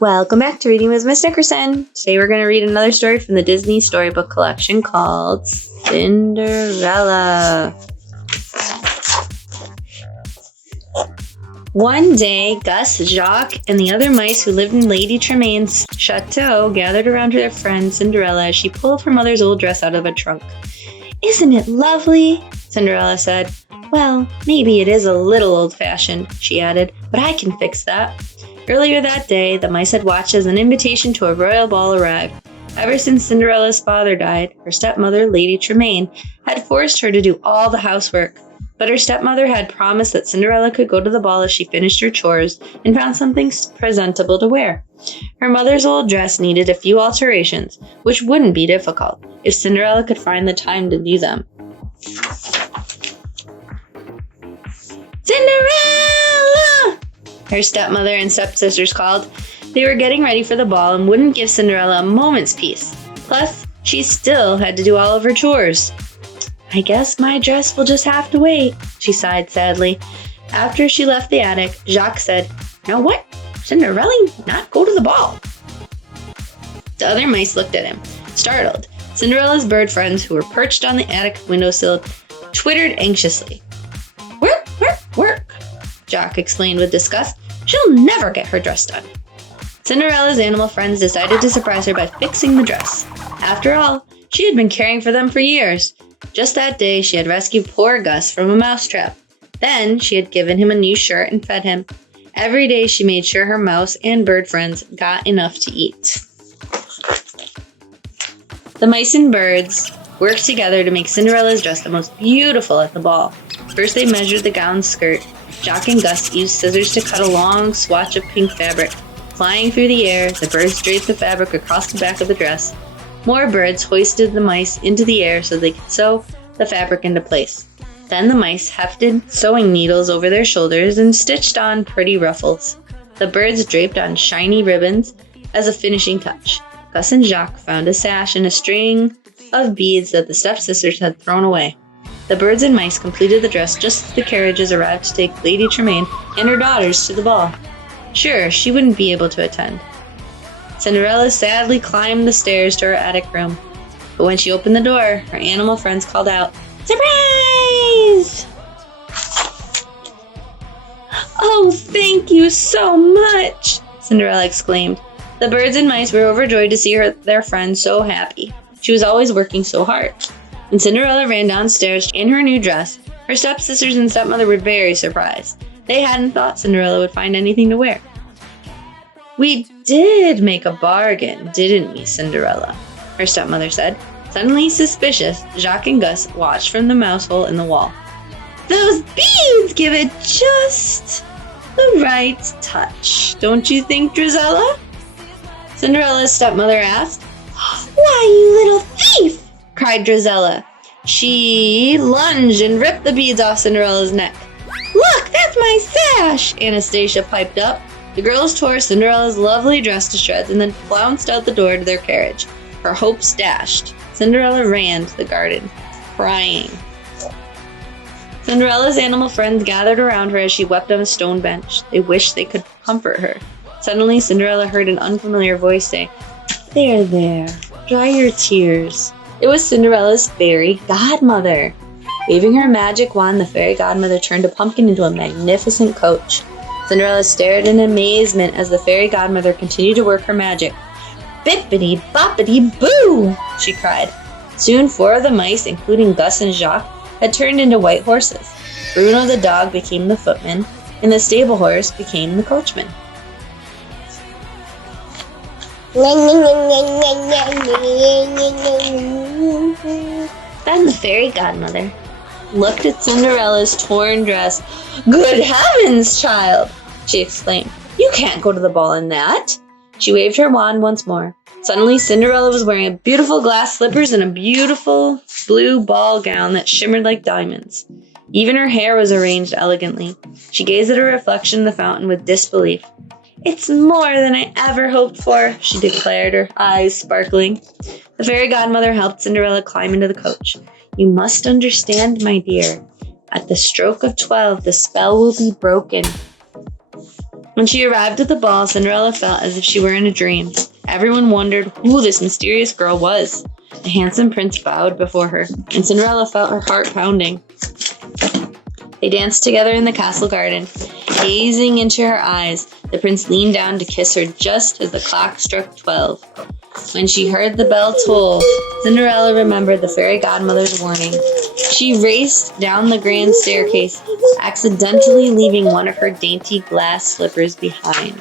Welcome back to Reading with Miss Nickerson. Today we're going to read another story from the Disney storybook collection called Cinderella. One day, Gus, Jacques, and the other mice who lived in Lady Tremaine's chateau gathered around their friend Cinderella as she pulled her mother's old dress out of a trunk. "Isn't it lovely?" Cinderella said. "Well, maybe it is a little old-fashioned," she added, "but I can fix that." Earlier that day, the mice had watched as an invitation to a royal ball arrived. Ever since Cinderella's father died, her stepmother, Lady Tremaine, had forced her to do all the housework. But her stepmother had promised that Cinderella could go to the ball if she finished her chores and found something presentable to wear. Her mother's old dress needed a few alterations, which wouldn't be difficult if Cinderella could find the time to do them. "Cinderella!" her stepmother and stepsisters called. They were getting ready for the ball and wouldn't give Cinderella a moment's peace. Plus, she still had to do all of her chores. "I guess my dress will just have to wait," she sighed sadly. After she left the attic, Jacques said, "Now what? Cinderella not go to the ball?" The other mice looked at him, startled. Cinderella's bird friends, who were perched on the attic windowsill, twittered anxiously. "Work, work, work," Jacques explained with disgust. "She'll never get her dress done." Cinderella's animal friends decided to surprise her by fixing the dress. After all, she had been caring for them for years. Just that day, she had rescued poor Gus from a mousetrap. Then, she had given him a new shirt and fed him. Every day, she made sure her mouse and bird friends got enough to eat. The mice and birds worked together to make Cinderella's dress the most beautiful at the ball. First, they measured the gown's skirt. Jacques and Gus used scissors to cut a long swatch of pink fabric. Flying through the air, the birds draped the fabric across the back of the dress. More birds hoisted the mice into the air so they could sew the fabric into place. Then the mice hefted sewing needles over their shoulders and stitched on pretty ruffles. The birds draped on shiny ribbons as a finishing touch. Gus and Jacques found a sash and a string of beads that the stepsisters had thrown away. The birds and mice completed the dress just as the carriages arrived to take Lady Tremaine and her daughters to the ball. Sure, she wouldn't be able to attend. Cinderella sadly climbed the stairs to her attic room. But when she opened the door, her animal friends called out, "Surprise!" "Oh, thank you so much!" Cinderella exclaimed. The birds and mice were overjoyed to see their friend so happy. She was always working so hard. When Cinderella ran downstairs in her new dress, her stepsisters and stepmother were very surprised. They hadn't thought Cinderella would find anything to wear. "We did make a bargain, didn't we, Cinderella?" her stepmother said. Suddenly suspicious, Jacques and Gus watched from the mouse hole in the wall. "Those beads give it just the right touch, don't you think, Drizella?" Cinderella's stepmother asked. "Why, you little thief!" cried Drizella. She lunged and ripped the beads off Cinderella's neck. "Look, that's my sash!" Anastasia piped up. The girls tore Cinderella's lovely dress to shreds and then flounced out the door to their carriage. Her hopes dashed. Cinderella ran to the garden, crying. Cinderella's animal friends gathered around her as she wept on a stone bench. They wished they could comfort her. Suddenly, Cinderella heard an unfamiliar voice say, "There, there, dry your tears." It was Cinderella's fairy godmother. Waving her magic wand, the fairy godmother turned a pumpkin into a magnificent coach. Cinderella stared in amazement as the fairy godmother continued to work her magic. "Bippity boppity boo!" she cried. Soon 4 of the mice, including Gus and Jacques, had turned into white horses. Bruno the dog became the footman, and the stable horse became the coachman. Then the fairy godmother looked at Cinderella's torn dress. "Good heavens, child!" she exclaimed. "You can't go to the ball in that." She waved her wand once more. Suddenly, Cinderella was wearing beautiful glass slippers and a beautiful blue ball gown that shimmered like diamonds. Even her hair was arranged elegantly. She gazed at her reflection in the fountain with disbelief. "It's more than I ever hoped for," she declared, her eyes sparkling. The fairy godmother helped Cinderella climb into the coach. "You must understand, my dear. At the stroke of 12, the spell will be broken." When she arrived at the ball, Cinderella felt as if she were in a dream. Everyone wondered who this mysterious girl was. The handsome prince bowed before her, and Cinderella felt her heart pounding. They danced together in the castle garden. Gazing into her eyes, the prince leaned down to kiss her just as the clock struck 12. When she heard the bell toll, Cinderella remembered the fairy godmother's warning. She raced down the grand staircase, accidentally leaving one of her dainty glass slippers behind.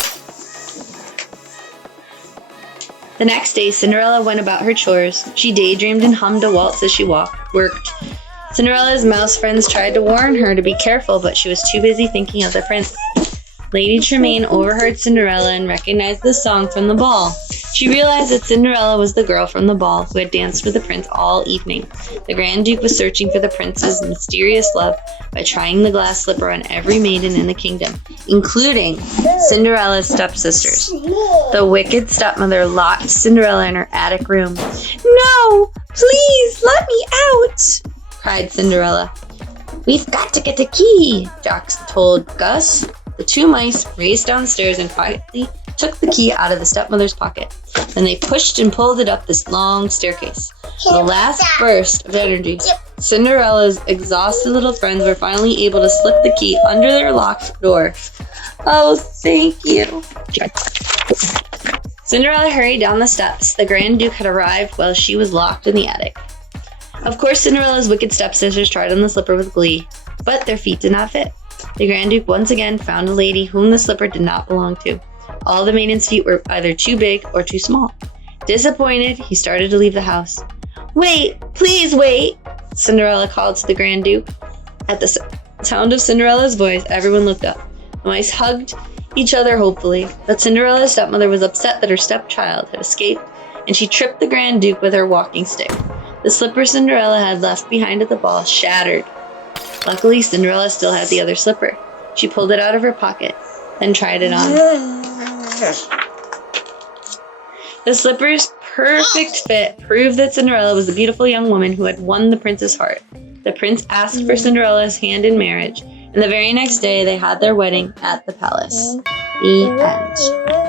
The next day, Cinderella went about her chores. She daydreamed and hummed a waltz as she worked. Cinderella's mouse friends tried to warn her to be careful, but she was too busy thinking of the prince. Lady Tremaine overheard Cinderella and recognized the song from the ball. She realized that Cinderella was the girl from the ball who had danced with the prince all evening. The Grand Duke was searching for the prince's mysterious love by trying the glass slipper on every maiden in the kingdom, including Cinderella's stepsisters. The wicked stepmother locked Cinderella in her attic room. "No! Please, let me out!" cried Cinderella. "We've got to get a key," Jack told Gus. The two mice raced downstairs and quietly took the key out of the stepmother's pocket. Then they pushed and pulled it up this long staircase. The last burst of energy, Cinderella's exhausted little friends were finally able to slip the key under their locked door. "Oh, thank you." Cinderella hurried down the steps. The Grand Duke had arrived while she was locked in the attic. Of course, Cinderella's wicked stepsisters tried on the slipper with glee, but their feet did not fit. The Grand Duke once again found a lady whom the slipper did not belong to. All the maiden's feet were either too big or too small. Disappointed, he started to leave the house. "Wait, please wait," Cinderella called to the Grand Duke. At the sound of Cinderella's voice, everyone looked up. The mice hugged each other hopefully, but Cinderella's stepmother was upset that her stepchild had escaped, and she tripped the Grand Duke with her walking stick. The slipper Cinderella had left behind at the ball shattered. Luckily, Cinderella still had the other slipper. She pulled it out of her pocket, then tried it on. The slipper's perfect fit proved that Cinderella was the beautiful young woman who had won the prince's heart. The prince asked for Cinderella's hand in marriage, and the very next day they had their wedding at the palace. The end.